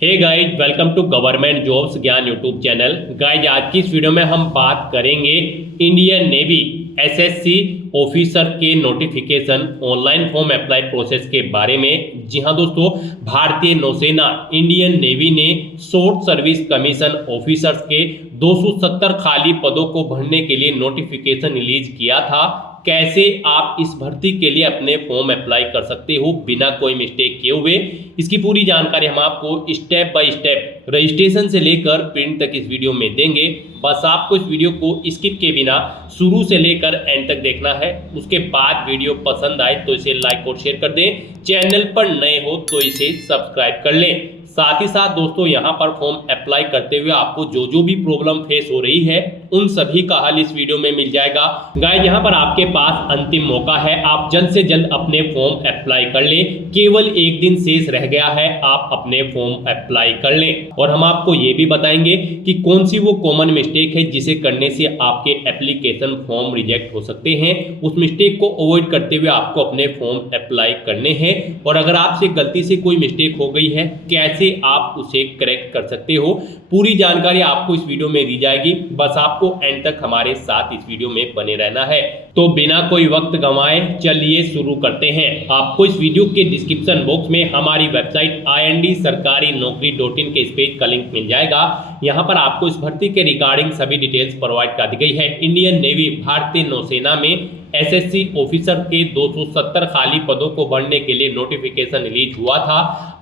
Hey guys, welcome to government jobs Gyan YouTube channel. Guys, आज की इस वीडियो में हम बात करेंगे इंडियन नेवी एसएससी ऑफिसर के notification online form apply process के बारे में। जी हाँ दोस्तों, भारतीय नौसेना इंडियन नेवी ने शॉर्ट सर्विस कमीशन ऑफिसर्स के 270 खाली पदों को भरने के लिए नोटिफिकेशन रिलीज किया था। कैसे आप इस भर्ती के लिए अपने फॉर्म अप्लाई कर सकते हो बिना कोई मिस्टेक किए हुए, इसकी पूरी जानकारी हम आपको स्टेप बाय स्टेप रजिस्ट्रेशन से लेकर प्रिंट तक इस वीडियो में देंगे। बस आपको इस वीडियो को स्किप के बिना शुरू से लेकर एंड तक देखना है। उसके बाद वीडियो पसंद आए तो इसे लाइक और शेयर कर दें। चैनल पर नए हो तो इसे सब्सक्राइब कर लें। साथ ही साथ दोस्तों, यहाँ पर फॉर्म अप्लाई करते हुए आपको जो जो भी प्रॉब्लम फेस हो रही है उन सभी का हल इस वीडियो में मिल जाएगा। गाइस, यहाँ पर आपके पास अंतिम मौका है, आप जल्द से जल्द अपने फॉर्म अप्लाई कर लें। केवल एक दिन शेष रह गया है, आप अपने फॉर्म अप्लाई कर लें। और हम आपको ये भी बताएंगे कि कौन सी वो कॉमन मिस्टेक है जिसे करने से आपके एप्लीकेशन फॉर्म रिजेक्ट हो सकते हैं। उस मिस्टेक को अवॉइड करते हुए आपको अपने फॉर्म अप्लाई करने हैं। और अगर आपसे गलती से कोई मिस्टेक हो गई है, कैसे आप उसे करेक्ट कर सकते हो, पूरी जानकारी आपको इस वीडियो में दी जाएगी। बस आपको एंड तक हमारे साथ इस वीडियो में बने रहना है। तो बिना कोई वक्त गंवाए चलिए शुरू करते हैं। आपको इस वीडियो के डिस्क्रिप्शन बॉक्स में हमारी वेबसाइट IND-sarkari-naukri.in के इस पेज का लिंक मिल जाएगा। यहाँ पर आपको इस भर्ती के रिगार्डिंग सभी डिटेल्स प्रोवाइड कर दी गई है। इंडियन नेवी भारतीय नौसेना में एसएससी ऑफिसर के 270 खाली पदों को भरने के लिए नोटिफिकेशन रिलीज हुआ था।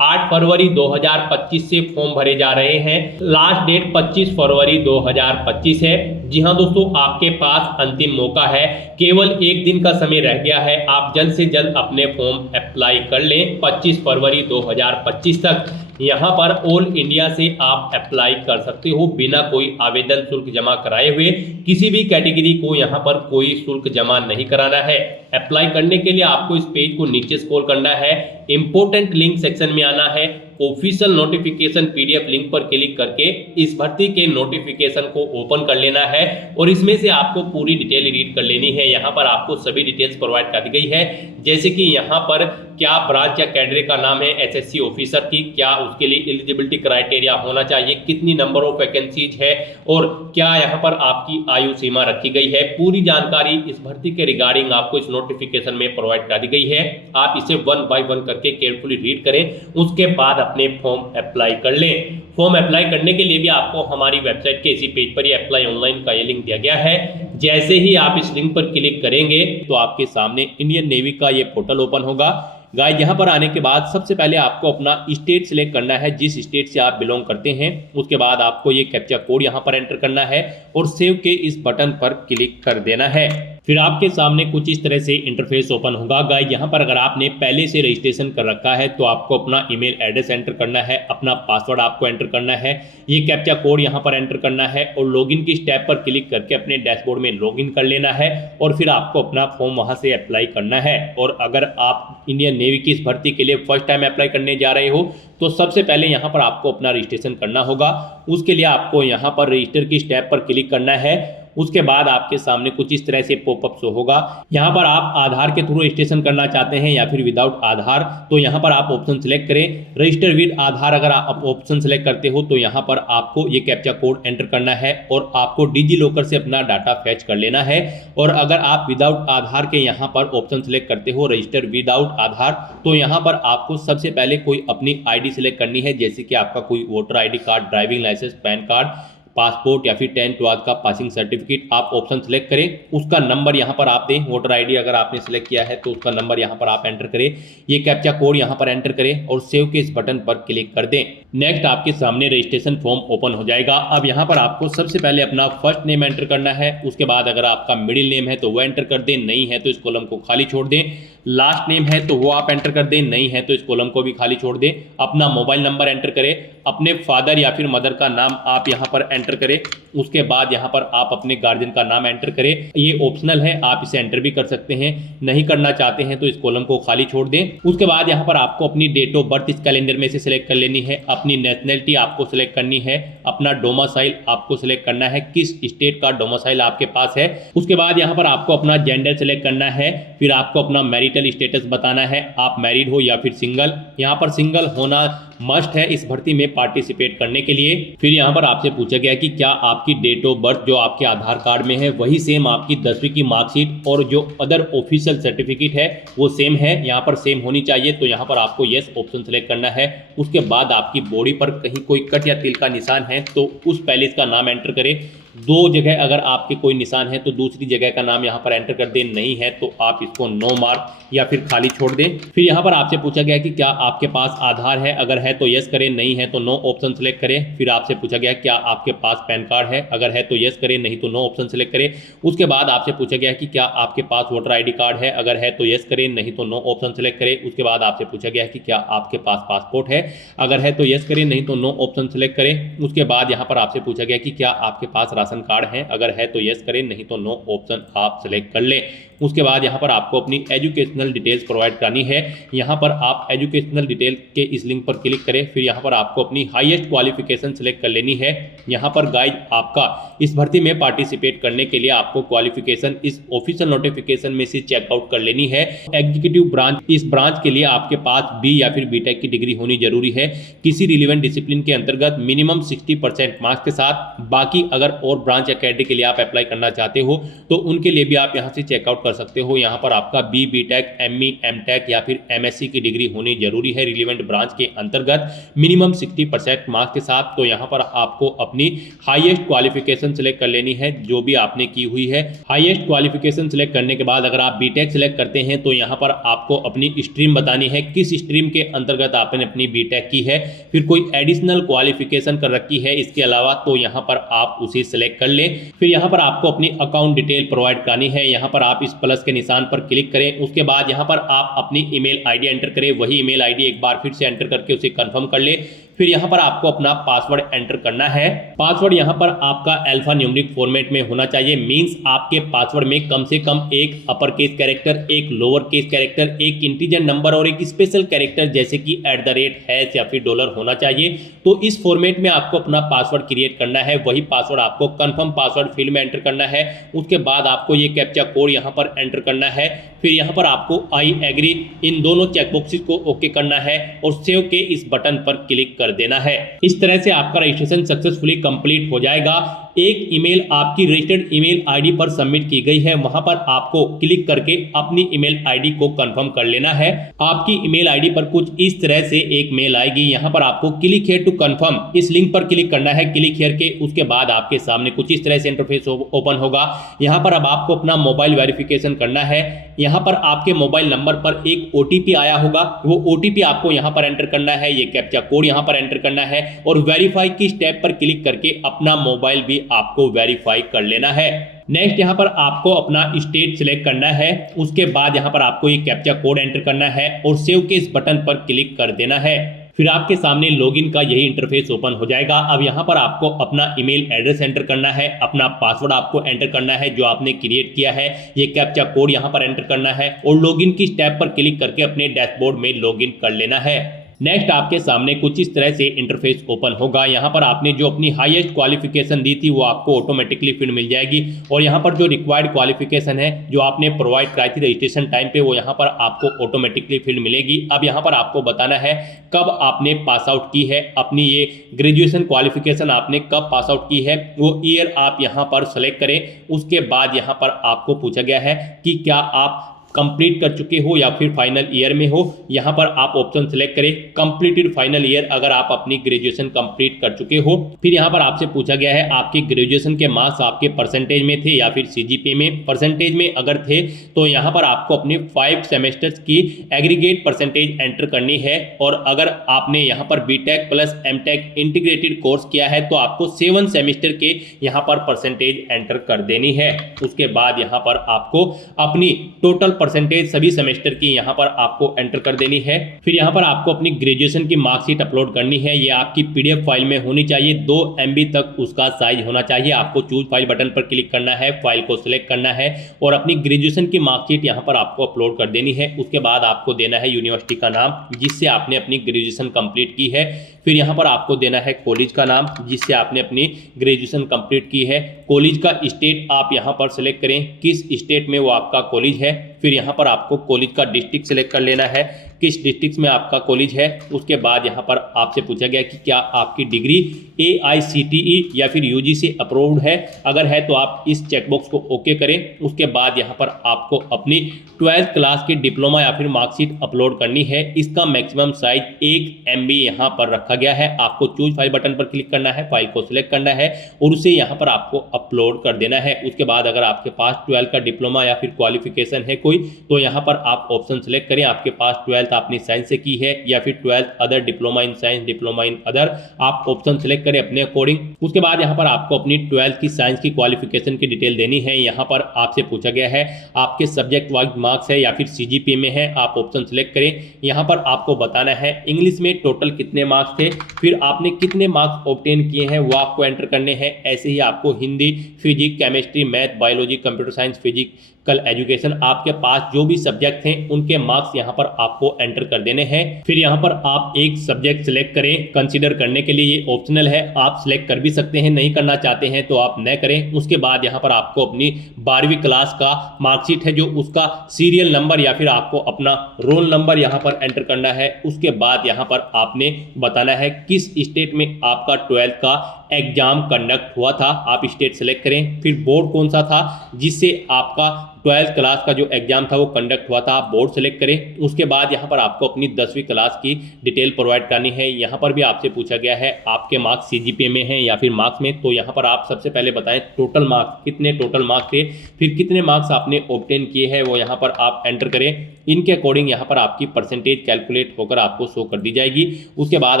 8 फरवरी 2025 से फॉर्म भरे जा रहे हैं। लास्ट डेट 25 फरवरी 2025 है। जी हाँ दोस्तों, आपके पास अंतिम मौका है, केवल एक दिन का समय रह गया है। आप जल्द से जल्द अपने फॉर्म अप्लाई कर लें 25 फरवरी 2025 तक। यहाँ पर ऑल इंडिया से आप अप्लाई कर सकते हो बिना कोई आवेदन शुल्क जमा कराए हुए। किसी भी कैटेगरी को यहाँ पर कोई शुल्क जमा नहीं कराना है। अप्लाई करने के लिए आपको इस पेज को नीचे स्क्रॉल करना है, इंपॉर्टेंट लिंक सेक्शन में आना है, ऑफिशियल नोटिफिकेशन पीडीएफ लिंक पर क्लिक करके इस भर्ती के नोटिफिकेशन को ओपन कर लेना है और इसमें से आपको पूरी डिटेल रीड कर लेनी है। यहाँ पर आपको सभी डिटेल्स प्रोवाइड कर दी गई है, जैसे कि यहाँ पर क्या ब्रांच या कैडरे का नाम है एसएससी ऑफिसर की, क्या उसके लिए एलिजिबिलिटी क्राइटेरिया होना चाहिए, कितनी नंबर ऑफ वैकेंसीज है और क्या यहाँ पर आपकी आयु सीमा रखी गई है। पूरी जानकारी इस भर्ती के रिगार्डिंग आपको इस नोटिफिकेशन में प्रोवाइड कर दी गई है। आप इसे 1 बाय 1 करके केयरफुली रीड करें, उसके बाद अपने फॉर्म अप्लाई कर लें। फॉर्म अप्लाई करने के लिए भी आपको हमारी वेबसाइट के इसी पेज पर ही अप्लाई ऑनलाइन का ये लिंक दिया गया है। जैसे ही आप इस लिंक पर क्लिक करेंगे तो आपके सामने इंडियन नेवी का ये पोर्टल ओपन होगा। गाइस, यहाँ पर आने के बाद सबसे पहले आपको अपना स्टेट सिलेक्ट करना है, जिस स्टेट से आप बिलोंग करते हैं। उसके बाद आपको ये कैप्चा कोड यहाँ पर एंटर करना है और सेव के इस बटन पर क्लिक कर देना है। फिर आपके सामने कुछ इस तरह से इंटरफेस ओपन होगा। गाइस, यहाँ पर अगर आपने पहले से रजिस्ट्रेशन कर रखा है तो आपको अपना ईमेल एड्रेस एंटर करना है, अपना पासवर्ड आपको एंटर करना है, ये कैप्चा कोड यहाँ पर एंटर करना है और लॉगिन की स्टेप पर क्लिक करके अपने डैशबोर्ड में लॉगिन कर लेना है और फिर आपको अपना फॉर्म वहाँ से अप्लाई करना है। और अगर आप इंडियन नेवी की इस भर्ती के लिए फर्स्ट टाइम अप्लाई करने जा रहे हो तो सबसे पहले यहाँ पर आपको अपना रजिस्ट्रेशन करना होगा। उसके लिए आपको यहाँ पर रजिस्टर की स्टेप पर क्लिक करना है। उसके बाद आपके सामने कुछ इस तरह से पॉपअप शो होगा। यहाँ पर आप आधार के थ्रू रजिस्ट्रेशन करना चाहते हैं या फिर विदाउट आधार, तो यहाँ पर आप ऑप्शन सिलेक्ट करें। रजिस्टर विद आधार अगर आप ऑप्शन सिलेक्ट करते हो तो यहाँ पर आपको ये कैप्चा कोड एंटर करना है और आपको डिजी लॉकर से अपना डाटा फैच कर लेना है। और अगर आप विदाउट आधार के यहाँ पर ऑप्शन सिलेक्ट करते हो रजिस्टर विदाउट आधार, तो यहाँ पर आपको सबसे पहले कोई अपनी आईडी सिलेक्ट करनी है, जैसे कि आपका कोई voter ID card, driving licence, PAN card, passport या फिर 10th का पासिंग सर्टिफिकेट। आप ऑप्शन सेलेक्ट करें, उसका नंबर यहाँ पर आप दें। वोटर आईडी अगर आपने सेलेक्ट किया है तो उसका नंबर यहाँ पर आप एंटर करें, ये कैप्चा कोड यहाँ पर एंटर करें और सेव के इस बटन पर क्लिक कर दें। नेक्स्ट आपके सामने रजिस्ट्रेशन फॉर्म ओपन हो जाएगा। अब यहाँ पर आपको सबसे पहले अपना फर्स्ट नेम एंटर करना है। उसके बाद अगर आपका मिडिल नेम है तो वो एंटर कर दें, नहीं है तो इस कॉलम को खाली छोड़ दें। लास्ट नेम है तो वो आप एंटर कर दें, नहीं है तो इस कॉलम को भी खाली छोड़ दें। अपना मोबाइल नंबर एंटर करें, अपने फादर या फिर मदर का नाम आप यहाँ पर एंटर एंटर करें। उसके बाद यहाँ पर आप अपने गार्जियन का नाम एंटर करें। ये ऑप्शनल है, आप इसे एंटर भी कर सकते हैं, नहीं करना चाहते हैं तो इस कॉलम को खाली छोड़ दें। उसके बाद यहाँ पर आपको अपनी डेट ऑफ बर्थ इस कैलेंडर में से सिलेक्ट कर लेनी है, अपनी नेशनलिटी आपको सिलेक्ट करनी है, अपना डोमिसाइल आपको सिलेक्ट करना है, किस स्टेट का डोमिसाइल आपके पास है। उसके बाद यहाँ पर आपको अपना जेंडर सिलेक्ट करना है, फिर आपको अपना मैरिटल स्टेटस बताना है, आप मैरिड हो या फिर सिंगल। यहाँ पर सिंगल होना मस्ट है इस भर्ती में पार्टिसिपेट करने के लिए। फिर यहाँ पर आपसे पूछा गया कि क्या आपकी डेट ऑफ बर्थ जो आपके आधार कार्ड में है वही सेम आपकी 10वीं की मार्कशीट और जो अदर ऑफिशियल सर्टिफिकेट है वो सेम है। यहाँ पर सेम होनी चाहिए, तो यहाँ पर आपको यस ऑप्शन सेलेक्ट करना है। उसके बाद आपकी बॉडी पर कहीं कोई कट या तिल का निशान है तो उस पैलेस का नाम एंटर करें। दो जगह अगर आपके कोई निशान है तो दूसरी जगह का नाम यहाँ पर एंटर कर दें, नहीं है तो आप इसको नो मार्क या फिर खाली छोड़ दें। फिर यहाँ पर आपसे पूछा गया कि क्या आपके पास आधार है, अगर है तो यस करें, नहीं है तो नो ऑप्शन सेलेक्ट करें। फिर आपसे पूछा गया क्या आपके पास पैन कार्ड है, अगर है तो यस करें, नहीं तो नो ऑप्शन सेलेक्ट करें। उसके बाद आपसे पूछा गया कि क्या आपके पास वोटर ID कार्ड है, अगर है तो यस करें, नहीं तो नो ऑप्शन सेलेक्ट करें। उसके बाद आपसे पूछा गया कि क्या आपके पास पासपोर्ट है, अगर है तो यस करें, नहीं तो नो ऑप्शन सेलेक्ट करें। उसके बाद यहाँ पर आपसे पूछा गया कि क्या आपके पास राशन कार्ड है, अगर है तो यस करें, नहीं तो नो ऑप्शन आप सेलेक्ट कर लें। उसके बाद यहाँ पर आपको अपनी एजुकेशनल डिटेल्स प्रोवाइड करनी है। यहाँ पर आप एजुकेशनल डिटेल के इस लिंक पर क्लिक करें। फिर यहाँ पर आपको अपनी हाईएस्ट क्वालिफिकेशन सेलेक्ट कर लेनी है। यहाँ पर गाइज आपका इस भर्ती में पार्टिसिपेट करने के लिए आपको क्वालिफिकेशन इस ऑफिशियल नोटिफिकेशन में से चेकआउट कर लेनी है। एग्जीक्यूटिव ब्रांच, इस ब्रांच के लिए आपके पास B या फिर BTech की डिग्री होनी जरूरी है किसी रिलेवेंट डिसिप्लिन के अंतर्गत मिनिमम 60% मार्क्स के साथ। बाकी अगर और ब्रांच या कैटेगरी के लिए आप अप्लाई करना चाहते हो तो उनके लिए भी आप यहाँ से चेकआउट कर सकते हो। यहाँ पर आपका B, BTech, ME, MTech या फिर MSc की डिग्री होनी जरूरी है रिलेवेंट ब्रांच के अंतर्गत मिनिमम 60% मार्क्स के साथ। तो यहाँ पर आपको अपनी हाईएस्ट क्वालिफिकेशन सिलेक्ट कर लेनी है जो भी आपने की हुई है। हाईएस्ट क्वालिफिकेशन सिलेक्ट करने के बाद अगर आप BTech सिलेक्ट करते हैं तो यहाँ पर आपको अपनी स्ट्रीम बतानी है, किस स्ट्रीम के अंतर्गत आपने अपनी BTech की है, फिर कोई एडिशनल क्वालिफिकेशन कर रखी है इसके अलावा तो यहाँ पर आप उसे सिलेक्ट कर लें। फिर यहाँ पर आपको अपनी अकाउंट डिटेल प्रोवाइड करनी है। यहाँ पर आप इस प्लस के निशान पर क्लिक करें। उसके बाद यहाँ पर आप अपनी ईमेल ID एंटर करें। वही ईमेल ID एक बार फिर से एंटर करके उसे कंफर्म कर ले। फिर यहाँ पर आपको अपना पासवर्ड एंटर करना है। पासवर्ड यहाँ पर आपका अल्फा न्यूमेरिक फॉर्मेट में होना चाहिए, मींस आपके पासवर्ड में कम से कम एक अपर केस कैरेक्टर, एक लोअर केस कैरेक्टर, एक इंटीजर नंबर और एक स्पेशल कैरेक्टर जैसे कि @ या फिर $, होना चाहिए। तो इस फॉर्मेट में आपको अपना पासवर्ड क्रिएट करना है। वही पासवर्ड आपको कंफर्म पासवर्ड फील्ड में एंटर करना है। उसके बाद आपको ये कैप्चा कोड यहाँ पर एंटर करना है। फिर यहाँ पर आपको आई एग्री इन दोनों चेकबॉक्सेस को ओके करना है और सेव के इस बटन पर क्लिक कर देना है। इस तरह से आपका रजिस्ट्रेशन सक्सेसफुली कंप्लीट हो जाएगा। एक ईमेल आपकी रजिस्टर्ड ईमेल आईडी पर सबमिट की गई है, वहां पर आपको क्लिक करके अपनी ईमेल आईडी को कंफर्म कर लेना है। आपकी ईमेल आईडी पर कुछ इस तरह से एक मेल आएगी। यहां पर आपको क्लिक हियर टू कंफर्म इस लिंक पर क्लिक करना है, क्लिक हियर के। उसके बाद आपके सामने कुछ इस तरह से इंटरफेस ओपन होगा। यहां पर अब आपको अपना मोबाइल वेरिफिकेशन करना है। यहां पर आपके मोबाइल नंबर पर एक OTP आया होगा, वो OTP आपको यहां पर एंटर करना है। ये कैप्चा कोड यहां पर एंटर करना है और वेरीफाई की स्टेप पर क्लिक करके अपना मोबाइल भी आपको वेरीफाई कर लेना है। नेक्स्ट यहाँ पर आपको अपना स्टेट सिलेक्ट करना है। उसके बाद यहाँ पर आपको ये कैप्चा कोड एंटर करना है और सेव के इस बटन पर क्लिक कर देना है। फिर आपके सामने लॉगिन का यही इंटरफेस ओपन हो जाएगा। अब यहाँ पर आपको अपना ईमेल एड्रेस एंटर करना है, अपना पासवर्ड आपको एंटर करना है जो आपने क्रिएट किया है, ये कैप्चा कोड यहाँ पर एंटर करना है और लॉगिन की स्टेप पर क्लिक करके अपने डैशबोर्ड में लॉगिन कर लेना है। नेक्स्ट आपके सामने कुछ इस तरह से इंटरफेस ओपन होगा। यहाँ पर आपने जो अपनी हाईएस्ट क्वालिफिकेशन दी थी वो आपको ऑटोमेटिकली फिर मिल जाएगी और यहाँ पर जो रिक्वायर्ड क्वालिफिकेशन है जो आपने प्रोवाइड कराई थी रजिस्ट्रेशन टाइम पे वो यहाँ पर आपको ऑटोमेटिकली फिर मिलेगी। अब यहाँ पर आपको बताना है कब आपने पास आउट की है, अपनी ये ग्रेजुएशन क्वालिफिकेशन आपने कब पास आउट की है वो ईयर आप यहाँ पर सेलेक्ट करें। उसके बाद यहाँ पर आपको पूछा गया है कि क्या आप कंप्लीट कर चुके हो या फिर फाइनल ईयर में हो। यहाँ पर आप ऑप्शन सेलेक्ट करें कंप्लीटेड फाइनल ईयर अगर आप अपनी ग्रेजुएशन कंप्लीट कर चुके हो। फिर यहाँ पर आपसे पूछा गया है आपके ग्रेजुएशन के मार्क्स आपके परसेंटेज में थे या फिर CGPA में। परसेंटेज में अगर थे तो यहाँ पर आपको अपने 5 सेमेस्टर्स की एग्रीगेट परसेंटेज एंटर करनी है और अगर आपने यहाँ पर BTech plus MTech integrated course किया है तो आपको 7 सेमेस्टर के यहाँ पर परसेंटेज एंटर कर देनी है। उसके बाद यहाँ पर आपको अपनी टोटल परसेंटेज सभी सेमेस्टर की यहाँ पर आपको एंटर कर देनी है। फिर यहाँ पर आपको अपनी ग्रेजुएशन की मार्कशीट अपलोड करनी है। ये आपकी PDF फाइल में होनी चाहिए, 2 MB तक उसका साइज होना चाहिए। आपको चूज फाइल बटन पर क्लिक करना है, फाइल को सिलेक्ट करना है और अपनी ग्रेजुएशन की मार्कशीट यहाँ पर आपको अपलोड कर देनी है। उसके बाद आपको देना है यूनिवर्सिटी का नाम जिससे आपने अपनी ग्रेजुएशन कंप्लीट की है। फिर यहाँ पर आपको देना है कॉलेज का नाम जिससे आपने अपनी ग्रेजुएशन कंप्लीट की है। कॉलेज का स्टेट आप यहाँ पर सिलेक्ट करें, किस स्टेट में वो आपका कॉलेज है। फिर यहाँ पर आपको कॉलेज का डिस्ट्रिक्ट सिलेक्ट कर लेना है, किस डिस्ट्रिक्ट में आपका कॉलेज है। उसके बाद यहाँ पर आपसे पूछा गया कि क्या आपकी डिग्री AICTE या फिर UGC अप्रूव्ड है। अगर है तो आप इस चेकबॉक्स को ओके करें। उसके बाद यहाँ पर आपको अपनी 12th क्लास की डिप्लोमा या फिर मार्कशीट अपलोड करनी है। इसका मैक्सिमम साइज 1 MB यहाँ पर रखा गया है। आपको चूज फाइल बटन पर क्लिक करना है, फाइल को सिलेक्ट करना है और उसे यहाँ पर आपको अपलोड कर देना है। उसके बाद अगर आपके पास 12th का डिप्लोमा या फिर क्वालिफिकेशन है कोई, तो यहाँ पर आप ऑप्शन सेलेक्ट करें। आपके पास 12th आपने साइंस से की है या फिर 12th other, diploma in science, diploma in other, आप ऑप्शन सेलेक्ट करें अपने अकॉर्डिंग। उसके बाद यहाँ पर आपको अपनी 12th की साइंस की क्वालिफिकेशन की डिटेल देनी है। यहाँ पर आपसे पूछा गया है आपके सब्जेक्ट वाइज मार्क्स है या फिर CGPA में है, आप ऑप्शन सेलेक्ट करें। यहाँ पर आपको बताना है इंग्लिश में टोटल कितने मार्क्स थे, फिर आपने कितने मार्क्स ऑब्टेन किए हैं वो आपको एंटर करने हैं। ऐसे ही आपको Hindi, physics, chemistry, math, biology, computer science, physics education, आपके पास जो भी सब्जेक्ट हैं उनके मार्क्स यहाँ पर आपको एंटर कर देने हैं। फिर यहाँ पर आप एक सब्जेक्ट सिलेक्ट करें, कंसीडर करने के लिए ये ऑप्शनल है, आप सिलेक्ट कर भी सकते हैं, नहीं करना चाहते हैं तो आप न करें। उसके बाद यहाँ पर आपको अपनी 12वीं क्लास का मार्कशीट है जो उसका सीरियल नंबर या फिर आपको अपना रोल नंबर यहाँ पर एंटर करना है। उसके बाद यहाँ पर आपने बताना है किस स्टेट में आपका 12th का एग्जाम कंडक्ट हुआ था, आप स्टेट सेलेक्ट करें। फिर बोर्ड कौन सा था जिससे आपका 12th क्लास का जो एग्जाम था वो कंडक्ट हुआ था, आप बोर्ड सेलेक्ट करें। उसके बाद यहाँ पर आपको अपनी 10वीं क्लास की डिटेल प्रोवाइड करनी है। यहाँ पर भी आपसे पूछा गया है आपके मार्क्स CGPA में हैं या फिर मार्क्स में, तो यहाँ पर आप सबसे पहले बताएं टोटल मार्क्स, कितने टोटल मार्क्स थे, फिर कितने मार्क्स आपने ऑब्टेन किए हैं वो यहाँ पर आप एंटर करें। इनके अकॉर्डिंग यहाँ पर आपकी परसेंटेज कैलकुलेट होकर आपको शो कर दी जाएगी। उसके बाद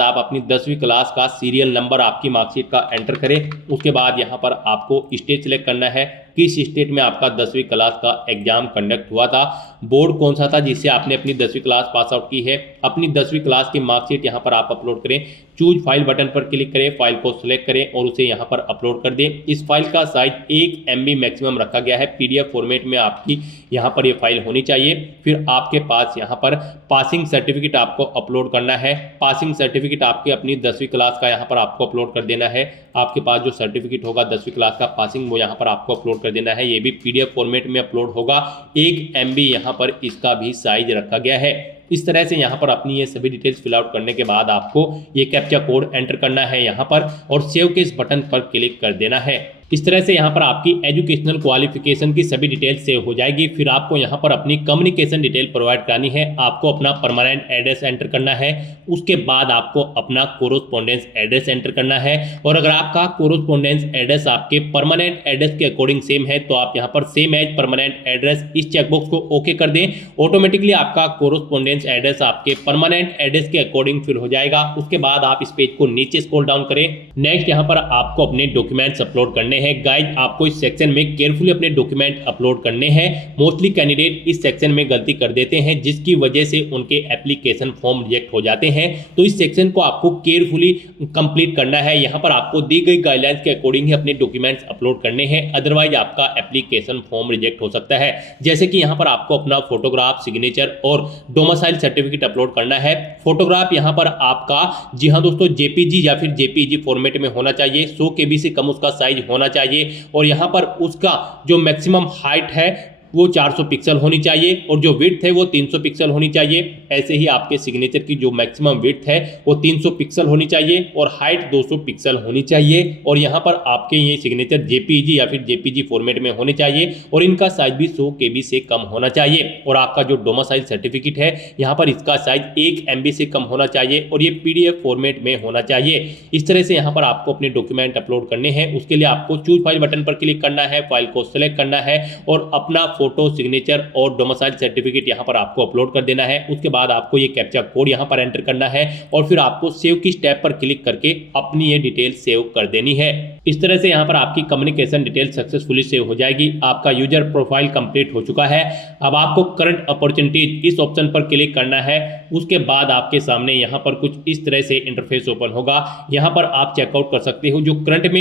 आप अपनी 10वीं क्लास का सीरियल नंबर आपकी मार्कशीट का एंटर करें। उसके बाद यहाँ पर आपको स्टेट सेलेक्ट करना है, किस स्टेट में आपका 10वीं क्लास का एग्जाम कंडक्ट हुआ था, बोर्ड कौन सा था जिससे आपने अपनी 10वीं क्लास पास आउट की है। अपनी 10वीं क्लास की मार्कशीट यहाँ पर आप अपलोड करें, चूज फाइल बटन पर क्लिक करें, फाइल को सिलेक्ट करें और उसे यहाँ पर अपलोड कर दें। इस फाइल का साइज 1 MB मैक्सिमम रखा गया है, PDF फॉर्मेट में आपकी यहाँ पर ये फाइल होनी चाहिए। फिर आपके पास यहाँ पर पासिंग सर्टिफिकेट आपको अपलोड करना है। पासिंग सर्टिफिकेट आपके अपनी 10वीं क्लास का यहाँ पर आपको अपलोड कर देना है। आपके पास जो सर्टिफिकेट होगा 10वीं क्लास का पासिंग वो यहाँ पर आपको अपलोड कर देना है। ये भी PDF फॉर्मेट में अपलोड होगा। 1 MB यहाँ पर इसका भी साइज रखा गया है। इस तरह से यहाँ पर अपनी ये सभी डिटेल्स फिल आउट करने के बाद आपको ये कैप्चा कोड एंटर करना है यहाँ पर और सेव के इस बटन पर क्लिक कर देना है। इस तरह से यहाँ पर आपकी एजुकेशनल क्वालिफिकेशन की सभी डिटेल्स सेव हो जाएगी। फिर आपको यहाँ पर अपनी कम्युनिकेशन डिटेल प्रोवाइड करनी है। आपको अपना परमानेंट एड्रेस एंटर करना है। उसके बाद आपको अपना कोरोस्पोंडेंस एड्रेस एंटर करना है और अगर आपका कोरोस्पोंडेंस एड्रेस आपके परमानेंट एड्रेस के अकॉर्डिंग सेम है तो आप यहाँ पर सेम एज परमानेंट एड्रेस इस चेकबॉक्स को ओके कर दें। ऑटोमेटिकली आपका कोरोस्पोंडेंस एड्रेस आपके परमानेंट एड्रेस के अकॉर्डिंग फिल हो जाएगा। उसके बाद आप इस पेज को नीचे स्क्रॉल डाउन करें। नेक्स्ट यहाँ पर आपको अपने डॉक्यूमेंट्स अपलोड करने हैं। गाइज आपको इस सेक्शन में केयरफुली अपने डॉक्यूमेंट अपलोड करने हैं। मोस्टली कैंडिडेट इस सेक्शन में गलती कर देते हैं जिसकी वजह से उनके एप्लीकेशन फॉर्म रिजेक्ट हो जाते हैं। तो इस सेक्शन को आपको केयरफुली कंप्लीट करना है। यहाँ पर आपको दी गई गाइडलाइंस के अकॉर्डिंग ही अपने डॉक्यूमेंट्स अपलोड करने हैं, अदरवाइज आपका एप्लीकेशन फॉर्म रिजेक्ट हो सकता है। जैसे कि यहाँ पर आपको अपना फोटोग्राफ, सिग्नेचर और डोमिसाइल सर्टिफिकेट अपलोड करना है। फोटोग्राफ यहाँ पर आपका जी हाँ दोस्तों JPG या फिर JPEG फॉर्मेट में होना चाहिए। 100 KB से कम उसका साइज होना चाहिए और यहाँ पर उसका जो मैक्सिमम हाइट है वो 400 पिक्सल होनी चाहिए और जो विड्थ है वो 300 पिक्सल होनी चाहिए। ऐसे ही आपके सिग्नेचर की जो मैक्सिमम विड्थ है वो 300 पिक्सल होनी चाहिए और हाइट 200 पिक्सल होनी चाहिए। और यहाँ पर आपके ये सिग्नेचर JPEG या फिर JPG फॉर्मेट में होने चाहिए और इनका साइज भी 100 KB से कम होना चाहिए। और आपका जो डोमिसाइल सर्टिफिकेट है यहाँ पर इसका साइज 1 MB से कम होना चाहिए और ये PDF फॉर्मेट में होना चाहिए। इस तरह से यहाँ पर आपको अपने डॉक्यूमेंट अपलोड करने हैं। उसके लिए आपको चूज फाइल बटन पर क्लिक करना है, फाइल को सिलेक्ट करना है और अपना फोटो, सिग्नेचर और डोमिसाइल सर्टिफिकेट यहाँ पर आपको अपलोड कर देना है। उसके बाद आपको ये कैप्चा कोड यहाँ पर एंटर करना है और फिर आपको सेव की स्टेप पर क्लिक करके अपनी ये डिटेल सेव कर देनी है। इस तरह से यहाँ पर आपकी कम्युनिकेशन डिटेल सक्सेसफुली सेव हो जाएगी। आपका यूजर प्रोफाइल कंप्लीट हो चुका है। अब आपको करंट अपॉर्चुनिटीज इस ऑप्शन पर क्लिक करना है। उसके बाद आपके सामने यहाँ पर कुछ इस तरह से इंटरफेस ओपन होगा। यहाँ पर आप चेकआउट कर सकते हो जो करंट में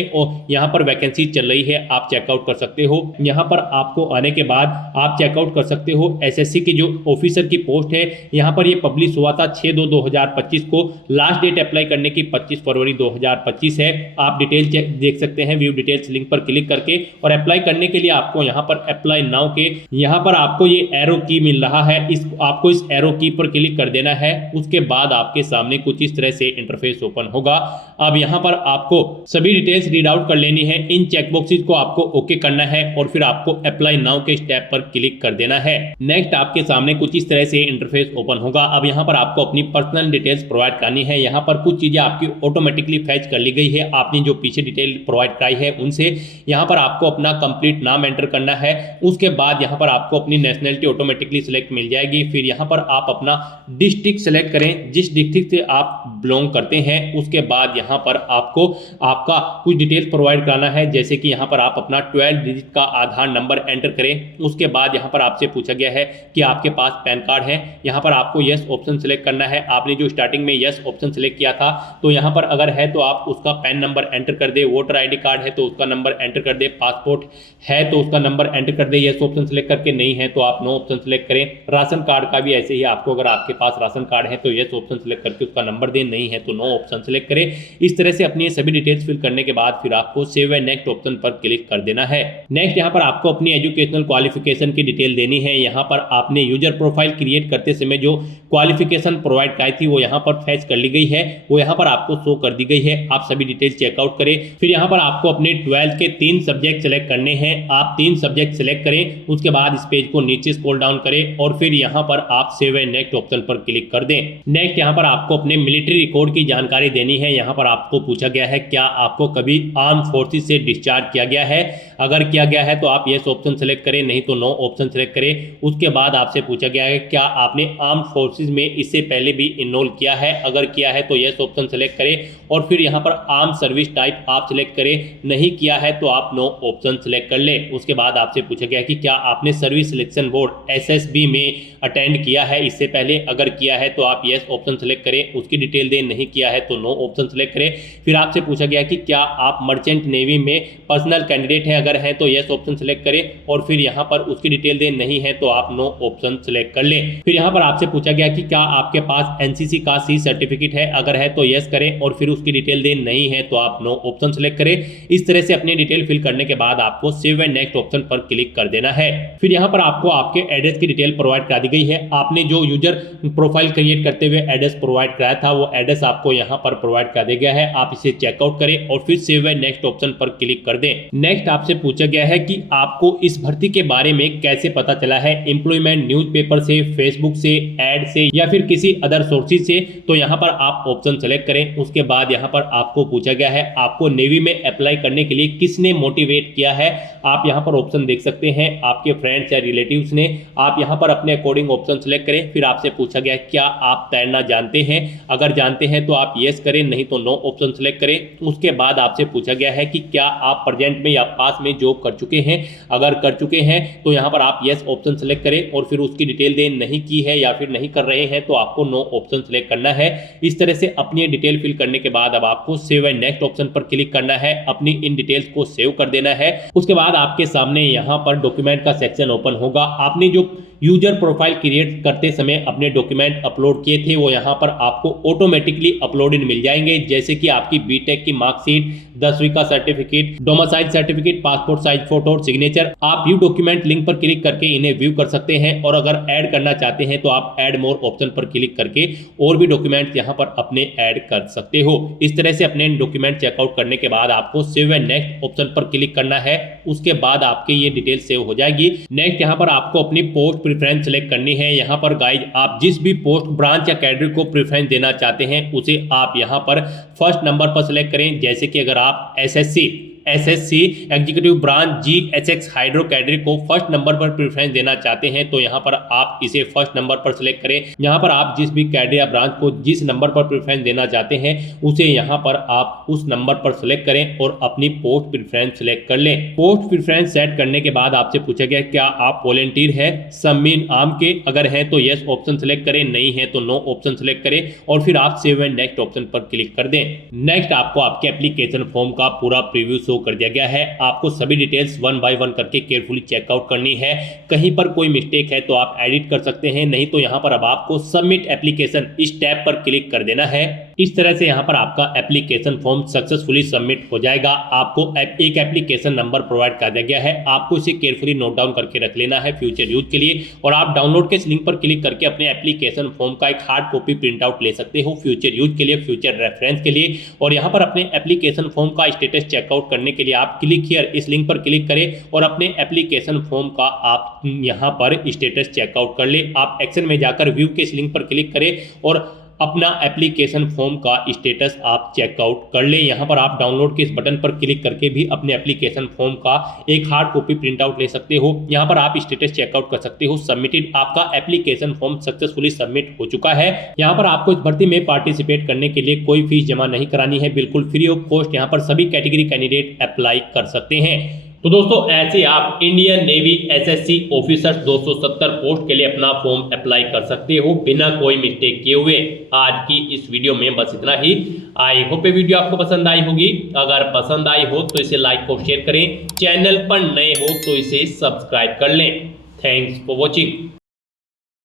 यहाँ पर वैकेंसी चल रही है, आप चेकआउट कर सकते हो। यहाँ पर आपको आने के बाद आप चेकआउट कर सकते हो एसएससी की जो ऑफिसर की पोस्ट है, यहाँ पर ये पब्लिश हुआ था 6/2/2025 को। लास्ट डेट अप्लाई करने की 25 फरवरी 2025 है। आप डिटेल देख सकते हैं व्यू डिटेल्स लिंक पर क्लिक करके। और अप्लाई करने के लिए आपको यहाँ पर अप्लाई नाउ के यहाँ पर आपको ये एरो की मिल रहा है, आपको इस एरो की पर क्लिक कर देना है। उसके बाद आपके सामने कुछ इस तरह से इंटरफेस ओपन होगा। अब यहाँ पर आपको सभी डिटेल्स रीड आउट कर लेनी है। इन चेकबॉक्सेस को आपको ओके करना है और फिर आपको अप्लाई नाउ के स्टेप पर क्लिक कर देना है। नेक्स्ट आपके सामने कुछ इस तरह से इंटरफेस ओपन होगा। अब यहाँ पर आपको अपनी पर्सनल डिटेल्स प्रोवाइड करनी है। यहाँ पर कुछ चीजें आपकी ऑटोमेटिकली फैच कर ली गई है, आपने जो पीछे डिटेल प्रोवाइड कराई है उनसे। यहाँ पर आपको अपना कंप्लीट नाम एंटर करना है। उसके बाद यहाँ पर आपको अपनी नेशनलिटी ऑटोमेटिकली सिलेक्ट मिल जाएगी। फिर यहाँ पर आप अपना डिस्ट्रिक्ट सेलेक्ट करें, जिस डिस्ट्रिक्ट से आप बिलोंग करते हैं। उसके बाद यहाँ पर आपको आपका कुछ डिटेल्स प्रोवाइड कराना है, जैसे कि यहाँ पर आप अपना 12 डिजिट का आधार नंबर एंटर करें। उसके बाद यहाँ पर आपसे पूछा गया है कि आपके पास पैन कार्ड है। यहाँ पर आपको यस ऑप्शन सेलेक्ट करना है। आपने जो स्टार्टिंग में यस ऑप्शन सेलेक्ट किया था, तो यहाँ पर अगर है तो आप उसका पैन नंबर एंटर कर दे। वोटर आईडी कार्ड है तो उसका नंबर एंटर कर दे। पासपोर्ट है तो उसका नंबर एंटर कर दे यस ऑप्शन सेलेक्ट करके। नहीं है तो आप नो ऑप्शन सेलेक्ट करें। राशन कार्ड का भी ऐसे ही, आपको अगर आपके पास राशन कार्ड है तो यस ऑप्शन सेलेक्ट करके उसका नंबर दें, नहीं है तो नो ऑप्शन सेलेक्ट करें। इस तरह से अपनी सभी डिटेल्स फिल करने के बाद फिर आपको सेव एंड नेक्स्ट ऑप्शन पर क्लिक कर देना है। नेक्स्ट यहाँ पर आपको अपनी एजुकेशनल क्वालिफिकेशन की डिटेल देनी है। यहाँ पर आपने यूजर प्रोफाइल क्रिएट करते समय जो क्वालिफिकेशन प्रोवाइड कराई थी वो यहाँ पर फैच कर ली गई है, वो यहाँ पर आपको शो कर दी गई है। आप सभी डिटेल्स चेकआउट करें। फिर यहाँ पर आपको अपने 12th के 3 सब्जेक्ट सेलेक्ट करने हैं। आप 3 सब्जेक्ट सेलेक्ट करें। उसके बाद इस पेज को नीचे स्क्रॉल डाउन करें और फिर यहाँ पर आप सेव एंड नेक्स्ट ऑप्शन पर क्लिक कर दें। नेक्स्ट यहाँ पर आपको अपने मिलिट्री रिकॉर्ड की जानकारी देनी है। यहाँ पर आपको पूछा गया है क्या आपको कभी आर्म फोर्सेस से डिस्चार्ज किया गया है। अगर किया गया है तो आप यस ऑप्शन सेलेक्ट करें, नहीं तो नो ऑप्शन सेलेक्ट करें। उसके बाद आपसे पूछा गया है क्या आपने आर्म फोर्सेस में इससे पहले भी इनरोल किया है। अगर किया है तो यस ऑप्शन सेलेक्ट करें और फिर यहाँ पर आर्म सर्विस टाइप आप सिलेक्ट करें। नहीं किया है तो आप नो ऑप्शन सेलेक्ट कर लें। उसके बाद आपसे पूछा गया है कि क्या आपने सर्विस सिलेक्शन बोर्ड एसएसबी में अटेंड किया है इससे पहले। अगर किया है तो आप यस ऑप्शन सेलेक्ट करें, उसकी डिटेल दें। नहीं किया है तो नो ऑप्शन सेलेक्ट करें। फिर आपसे पूछा गया कि क्या आप मर्चेंट नेवी में पर्सनल कैंडिडेट हैं। अगर है तो यस ऑप्शन सेलेक्ट करें और फिर यहाँ पर उसकी डिटेल दें। नहीं है तो आप नो ऑप्शन सेलेक्ट कर लें। फिर यहाँ पर आपसे पूछा गया कि क्या आपके पास एनसीसी का सी सर्टिफिकेट है। अगर है तो यस करें और फिर उसकी डिटेल दें। नहीं है तो आप नो ऑप्शन सेलेक्ट करें। इस तरह से अपनी डिटेल फिल करने के बाद आपको सेव एंड नेक्स्ट ऑप्शन पर क्लिक कर देना है। फिर यहाँ पर आपको आपके एड्रेस की डिटेल प्रोवाइड करा दी गई है। आपने जो यूजर प्रोफाइल क्रिएट करते हुए एड्रेस प्रोवाइड कराया था वो एड्रेस आपको यहाँ पर प्रोवाइड कर दिया गया है। आप इसे चेकआउट करें और फिर सेव एंड नेक्स्ट ऑप्शन पर क्लिक कर दें। नेक्स्ट आपसे पूछा गया है कि आपको इस भर्ती के बारे में कैसे पता चला है। एम्प्लॉयमेंट न्यूज़पेपर से, फेसबुक से, एड से या फिर किसी अदर सोर्सेज से। तो यहाँ पर आप ऑप्शन सेलेक्ट करें। उसके बाद यहाँ पर आपको पूछा गया है आपको नेवी में अप्लाई करने के लिए किसने मोटिवेट किया है। आप यहाँ पर ऑप्शन देख सकते हैं, आपके फ्रेंड्स या रिलेटिव्स ने। आप यहाँ पर अपने अकॉर्डिंग ऑप्शन सेलेक्ट करें। फिर आपसे पूछा गया क्या आप तैरना जानते हैं। अगर जानते हैं तो आप यस करें, नहीं तो नो ऑप्शन सेलेक्ट करें। उसके बाद आपसे पूछा गया है कि क्या आप प्रेजेंट में या पास में जॉब कर चुके हैं। अगर कर चुके हैं तो यहाँ पर आप यस ऑप्शन सेलेक्ट करें और फिर उसकी डिटेल दें। नहीं की है या फिर नहीं कर रहे हैं तो आपको नो ऑप्शन सेलेक्ट करना है। इस तरह से अपनी डिटेल फिल करने के बाद अब आपको सेव एंड नेक्स्ट ऑप्शन पर क्लिक करना है। अपनी इन डिटेल्स को सेव कर देना है। उसके बाद आपके सामने यहाँ पर डॉक्यूमेंट का सेक्शन ओपन होगा। आपने जो यूजर प्रोफाइल क्रिएट करते समय अपने डॉक्यूमेंट अपलोड किए थे वो यहाँ पर आपको ऑटोमेटिकली अपलोडेड मिल जाएंगे, जैसे कि आपकी बीटेक की मार्कशीट, 10वीं का certificate, domicile certificate, passport size photo और सिग्नेचर। आप व्यू डॉक्यूमेंट लिंक पर क्लिक करके इन्हें व्यू कर सकते हैं और अगर ऐड करना चाहते हैं तो आप ऐड मोर ऑप्शन पर क्लिक करके और भी डॉक्यूमेंट यहाँ पर अपने ऐड कर सकते हो। इस तरह से अपने डॉक्यूमेंट चेकआउट करने के बाद आपको सेव एंड नेक्स्ट ऑप्शन पर क्लिक करना है। उसके बाद आपकी ये डिटेल सेव हो जाएगी। नेक्स्ट यहाँ पर आपको अपनी पोस्ट प्रेफरेंस सेलेक्ट करनी है। यहाँ पर गाइज आप जिस भी पोस्ट, ब्रांच या कैडर को प्रेफरेंस देना चाहते हैं उसे आप यहाँ पर फर्स्ट नंबर पर सिलेक्ट करें। जैसे कि अगर आप SSC SSC executive branch GHX hydro cadre को फर्स्ट नंबर पर प्रेफरेंस देना चाहते हैं तो यहाँ पर आप इसे फर्स्ट नंबर पर सिलेक्ट करें। यहाँ पर आप जिस भी कैडरे या ब्रांच को जिस नंबर पर प्रेफरेंस देना चाहते हैं उसे यहाँ पर आप उस नंबर पर सिलेक्ट करें और अपनी पोस्ट प्रेफरेंस सिलेक्ट कर लें। पोस्ट प्रेफरेंस सेट करने के बाद आपसे पूछा गया क्या आप वॉलंटियर है समीन आम के, अगर हैं तो यस ऑप्शन सिलेक्ट करें, नहीं है तो नो ऑप्शन सिलेक्ट करें और फिर आप सेव एंड नेक्स्ट ऑप्शन पर क्लिक कर दें। नेक्स्ट आपको आपके एप्लीकेशन फॉर्म का पूरा प्रीव्यू शो कर दिया गया है। आपको सभी डिटेल्स वन बाय वन करके केयरफुली चेकआउट करनी है। कहीं पर कोई मिस्टेक है तो आप एडिट कर सकते हैं, नहीं तो यहाँ पर अब आपको सबमिट एप्लीकेशन इस टैब पर क्लिक कर देना है। इस तरह से यहाँ पर आपका एप्लीकेशन फॉर्म सक्सेसफुली सबमिट हो जाएगा। आपको एक एप्लीकेशन नंबर प्रोवाइड कर दिया गया है, आपको इसे केयरफुली नोट डाउन करके रख लेना है फ्यूचर यूज के लिए। और आप डाउनलोड के इस लिंक पर क्लिक करके अपने एप्लीकेशन फॉर्म का एक हार्ड कॉपी प्रिंट आउट ले सकते हो फ्यूचर यूज के लिए, फ्यूचर रेफरेंस के लिए। और यहाँ पर अपने एप्लीकेशन फॉर्म का स्टेटस चेकआउट करने के लिए आप क्लिक हियर इस लिंक पर क्लिक करें और अपने एप्लीकेशन फॉर्म का आप यहाँ पर स्टेटस चेकआउट कर ले। आप एक्शन में जाकर व्यू के इस लिंक पर क्लिक करें और अपना एप्लीकेशन फॉर्म का स्टेटस आप चेकआउट कर लें। यहाँ पर आप डाउनलोड के इस बटन पर क्लिक करके भी अपने एप्लीकेशन फॉर्म का एक हार्ड कॉपी प्रिंट आउट ले सकते हो। यहाँ पर आप स्टेटस चेकआउट कर सकते हो सबमिटेड, आपका एप्लीकेशन फॉर्म सक्सेसफुली सबमिट हो चुका है। यहाँ पर आपको इस भर्ती में पार्टिसिपेट करने के लिए कोई फीस जमा नहीं करानी है, बिल्कुल फ्री ऑफ कॉस्ट यहाँ पर सभी कैटेगरी कैंडिडेट अप्लाई कर सकते हैं। तो दोस्तों ऐसे आप Indian navy SSC officers 270 post के लिए अपना फॉर्म अप्लाई कर सकते हो बिना कोई मिस्टेक किए हुए। आज की इस वीडियो में बस इतना ही। आई होप ये वीडियो आपको पसंद आई होगी। अगर पसंद आई हो तो इसे लाइक और शेयर करें, चैनल पर नए हो तो इसे सब्सक्राइब कर लें। Thanks for watching.